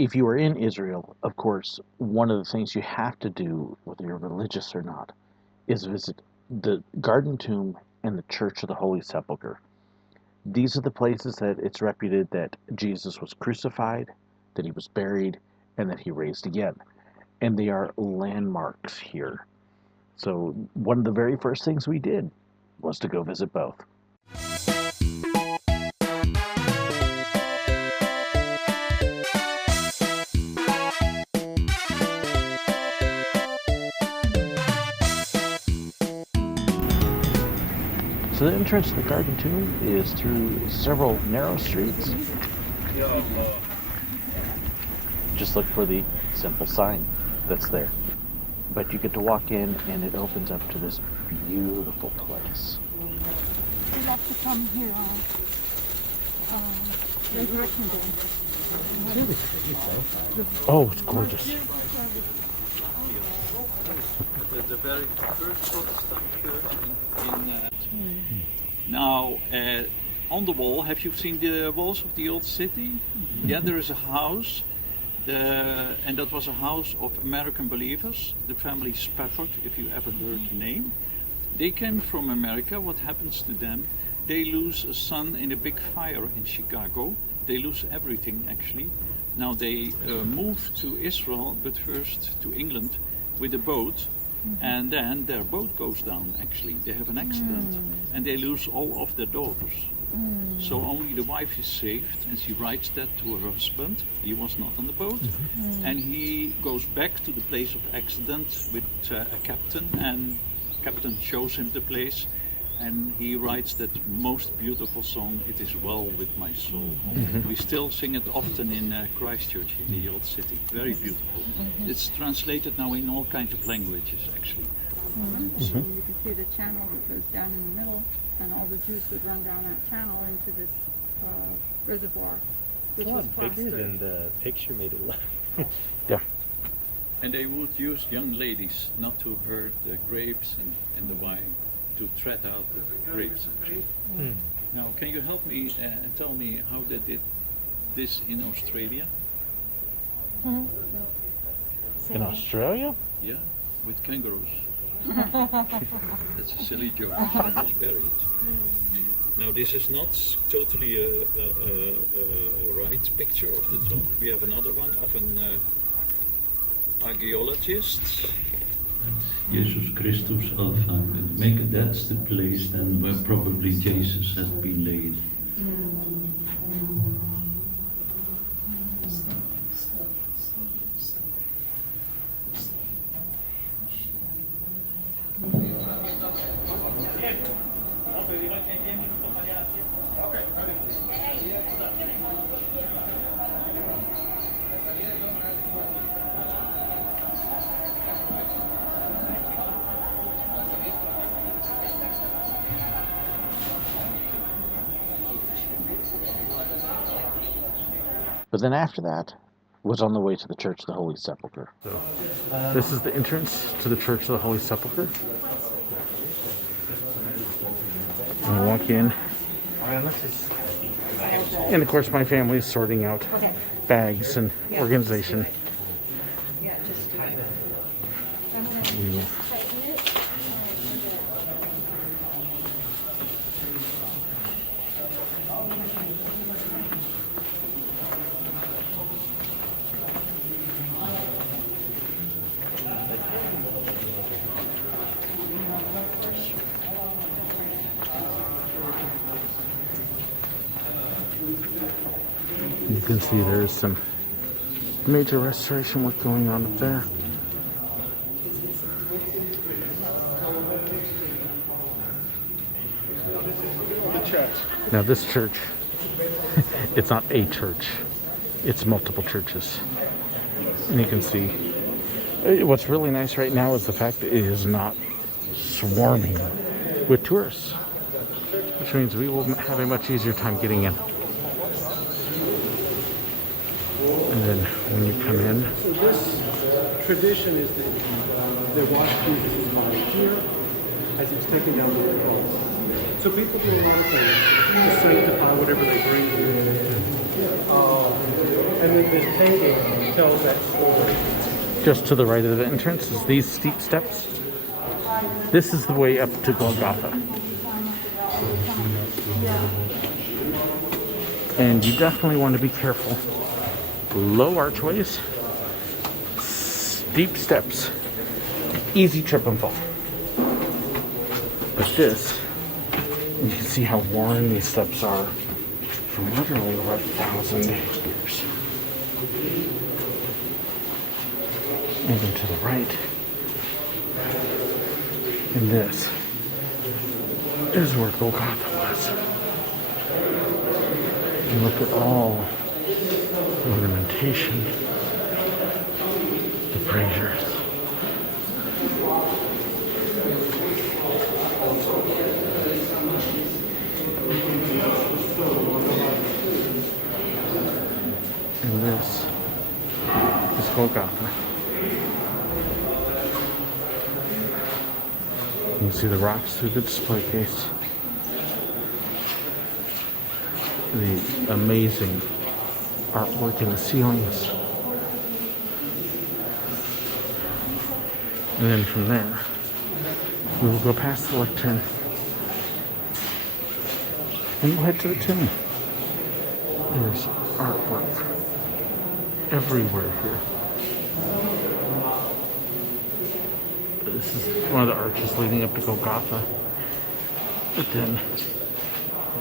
if you are in Israel, of course, one of the things you have to do, whether you're religious or not, is visit the Garden Tomb and the Church of the Holy Sepulchre. These are the places that it's reputed that Jesus was crucified, that he was buried, and that he raised again. And they are landmarks here. So one of the very first things we did was to go visit both. So the entrance to the Garden Tomb is through several narrow streets. Just look for the simple sign that's there. But you get to walk in and it opens up to this beautiful place. We love to come here Resurrection Day. Oh, it's gorgeous. The very first Protestant church in Now, on the wall, have you seen the walls of the old city? Yeah, there is a house, and that was a house of American believers, the family Spafford, if you ever heard the name. They came from America. What happens to them? They lose a son in a big fire in Chicago. They lose everything, actually. Now they move to Israel, but first to England with a boat. And then their boat goes down, actually. They have an accident and they lose all of their daughters. So only the wife is saved, and she writes that to her husband. He was not on the boat. And he goes back to the place of accident with a captain, and captain shows him the place. And he writes that most beautiful song, "It is well with my soul." We still sing it often in Christchurch, in the old city. Very beautiful. It's translated now in all kinds of languages, actually. You can see the channel that goes down in the middle, and all the juice would run down that channel into this reservoir, which was bigger than the picture made it look. Yeah. And they would use young ladies not to hurt the grapes and the wine, to tread out the grapes, actually. Now, can you help me and tell me how they did this in Australia? In Australia? Yeah, with kangaroos. That's a silly joke. It was buried. Now, this is not totally a right picture of the tomb. We have another one of an archaeologist. Jesus Christus Alpha and Omega, that's the place then where probably Jesus has been laid. But then after that was on the way to the Church of the Holy Sepulchre. So this is the entrance to the Church of the Holy Sepulchre. And we walk in. And of course my family is sorting out bags and organization. We will You can see there is some major restoration work going on up there. Now this church, it's not a church, it's multiple churches. And you can see, what's really nice right now is the fact that it is not swarming with tourists, which means we will have a much easier time getting in. And then when you come in, so this tradition is that they wash Jesus' body here as he's taken down to the cross. So people do a lot of things to sanctify whatever they bring here. And then this painting tells that story. Just to the right of the entrance is these steep steps. This is the way up to Golgotha. And you definitely want to be careful. Low archways, steep steps, easy trip and fall. But this, you can see how worn these steps are from literally about 1,000 years. And then to the right, and this is where Golgotha was. And look at all the ornamentation, the braziers. And this is Golgotha. You can see the rocks through the display case. The amazing artwork in the ceilings. And then from there, we will go past the lectern and we'll head to the tomb. There's artwork everywhere here. This is one of the arches leading up to Golgotha. But then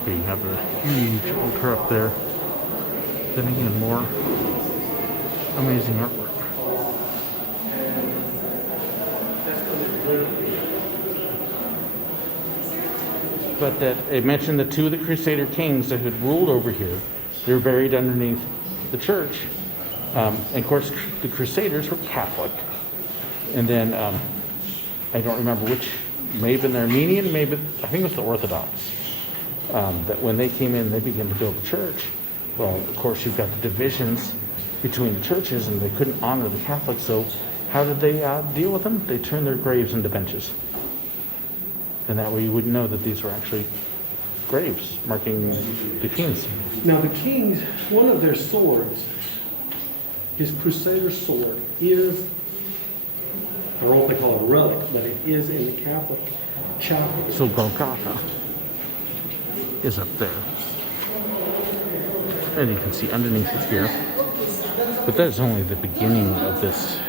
we have a huge altar up there. Then again, more amazing artwork. But that it mentioned the two of the Crusader kings that had ruled over here. They were buried underneath the church. And of course, the Crusaders were Catholic. And then I don't remember which, may have been the Armenian, I think it was the Orthodox. That when they came in, they began to build the church. Well, of course, you've got the divisions between the churches, and they couldn't honor the Catholics. So, how did they deal with them? They turned their graves into benches, and that way you wouldn't know that these were actually graves marking the kings. Now the kings, one of their swords, his Crusader sword, is, I don't know if they call it a relic, but it is in the Catholic chapel. So Golgotha is up there. And you can see underneath it here. But that is only the beginning of this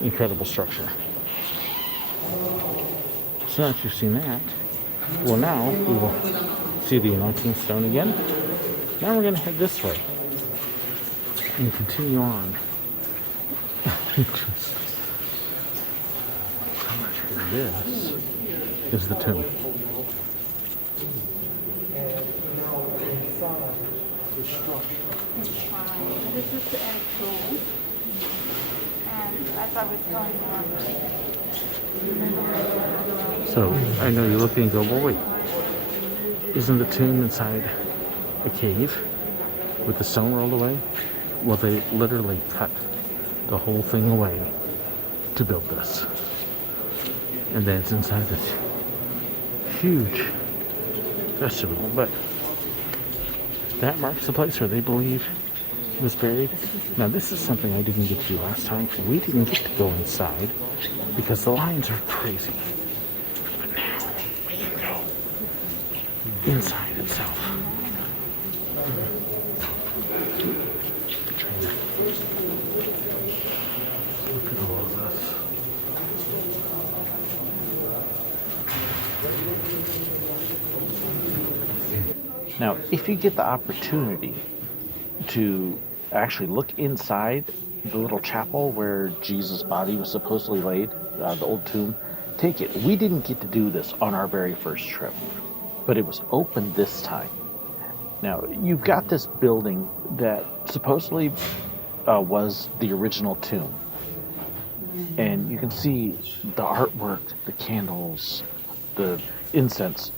incredible structure. So now that you've seen that, well, now we will see the anointing stone again. Now we're going to head this way and continue on. This is the tomb. This is the end tool. And as I was going So I know you're looking and go, well, wait, isn't the tomb inside a cave with the stone rolled away? Well, they literally cut the whole thing away to build this. And then it's inside this huge vestibule. But that marks the place where they believe he was buried. Now, this is something I didn't get to do last time. We didn't get to go inside because the lines are crazy. But now we can go inside itself. Look at all of this. Now, if you get the opportunity to actually look inside the little chapel where Jesus' body was supposedly laid, the old tomb, take it. We didn't get to do this on our very first trip, but it was open this time. Now, you've got this building that supposedly was the original tomb. And you can see the artwork, the candles, the incense.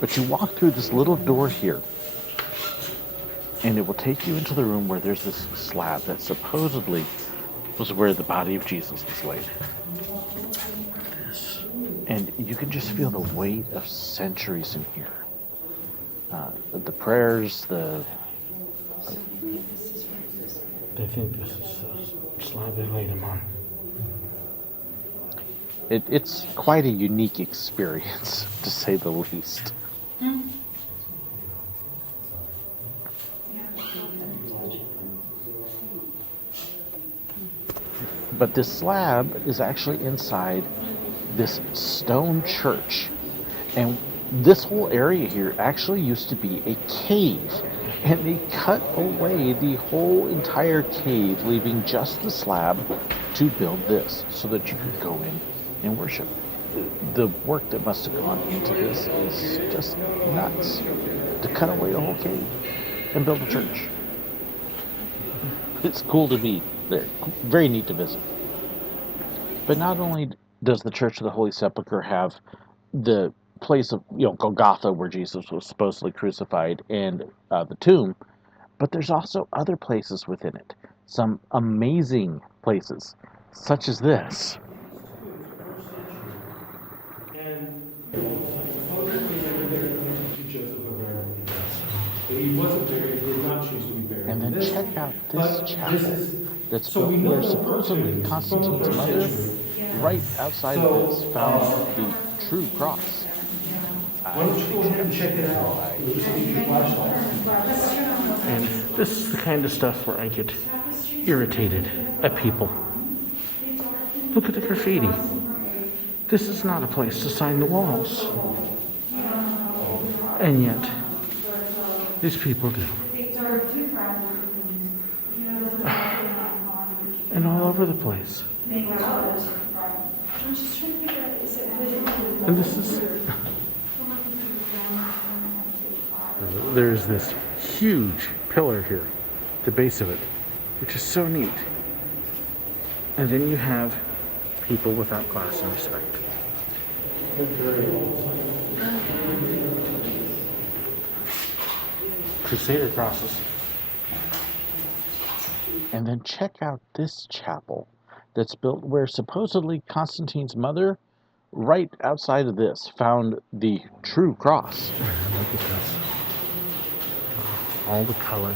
But you walk through this little door here, and it will take you into the room where there's this slab that supposedly was where the body of Jesus was laid. And you can just feel the weight of centuries in here. The prayers, the I think this is the slab they laid him on. It's quite a unique experience, to say the least. But this slab is actually inside this stone church. And this whole area here actually used to be a cave. And they cut away the whole entire cave, leaving just the slab to build this so that you could go in and worship. The work that must have gone into this is just nuts. To cut away the whole cave and build a church. It's cool to be there. Very neat to visit. But not only does the Church of the Holy Sepulchre have the place of, Golgotha, where Jesus was supposedly crucified, and the tomb, but there's also other places within it. Some amazing places, such as this. He wasn't buried, he did not choose to be buried. And then check out this chapel that's built where supposedly Constantine's mother, right outside of this, found the true cross. Why don't you go ahead and check it out? We'll just need your flashlight. And this is the kind of stuff where I get irritated at people. Look at the graffiti. This is not a place to sign the walls. And yet, these people do. And all over the place. And this is... There's this huge pillar here, the base of it, which is so neat. And then you have people without class and respect. Crusader crosses. And then check out this chapel that's built where supposedly Constantine's mother, right outside of this, found the true cross. Look at this. All the color.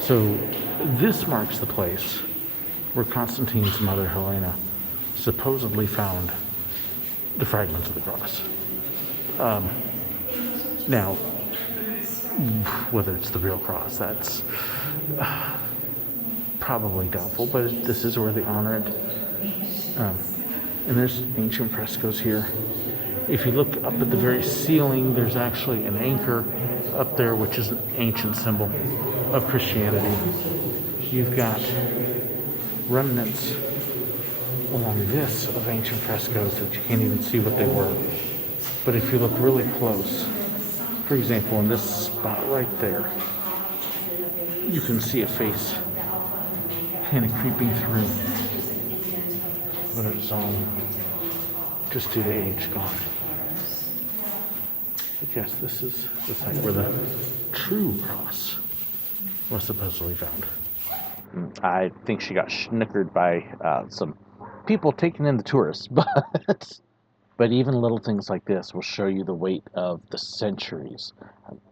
So this marks the place where Constantine's mother, Helena, supposedly found the fragments of the cross. Now, whether it's the real cross, that's probably doubtful, but this is where they honor it. And there's ancient frescoes here. If you look up at the very ceiling, there's actually an anchor up there, which is an ancient symbol of Christianity. You've got remnants along this of ancient frescoes that you can't even see what they were. But if you look really close, for example, in this spot right there, you can see a face kind of creeping through. But it's all just due to age gone. But yes, this is the site where the true cross was supposedly found. I think she got snickered by some people taking in the tourists, but even little things like this will show you the weight of the centuries.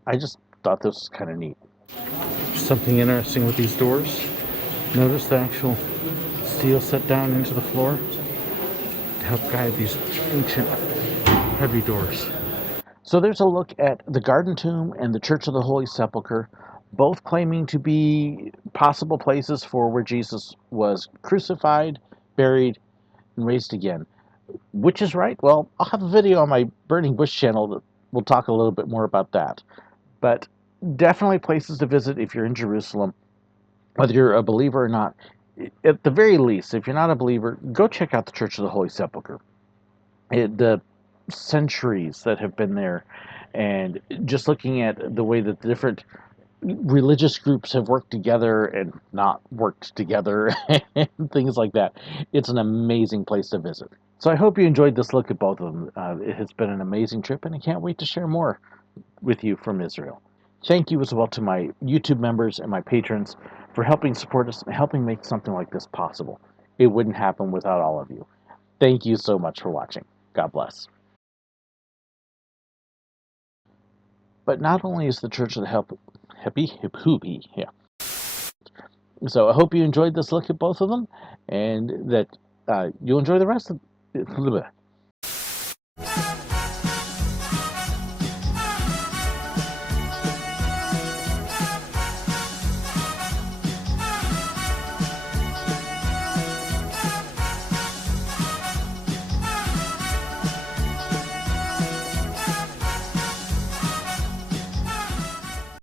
I just thought this was kind of neat. Something interesting with these doors. Notice the actual steel set down into the floor to help guide these ancient, heavy doors. So there's a look at the Garden Tomb and the Church of the Holy Sepulchre, both claiming to be possible places for where Jesus was crucified, buried, and raised again. Which is right? Well, I'll have a video on my Burning Bush channel that will talk a little bit more about that. But definitely places to visit if you're in Jerusalem, whether you're a believer or not. At the very least, if you're not a believer, go check out the Church of the Holy Sepulchre. The centuries that have been there, and just looking at the way that the different religious groups have worked together and not worked together and things like that. It's an amazing place to visit. So I hope you enjoyed this look at both of them. It has been an amazing trip, and I can't wait to share more with you from Israel. Thank you as well to my YouTube members and my patrons for helping support us and helping make something like this possible. It wouldn't happen without all of you. Thank you so much for watching. God bless. But not only is the Church of the Hoopy, yeah. So I hope you enjoyed this look at both of them, and that you'll enjoy the rest of